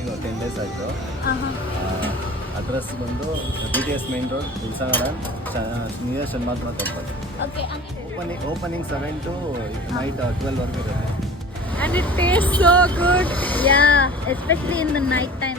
ಈಗ 10 days ಆಯಿತು. Address ಬಂದು BTS main road, Tulasa garden, near ಶನ್ಮಾರ್ಗ್ನ ಟೆಂಪಲ್. ಓಪನಿಂಗ್ 7 to night 12 ವರೆಗೂ ಇರುತ್ತೆ. And it tastes so good. Yeah, especially in the night time.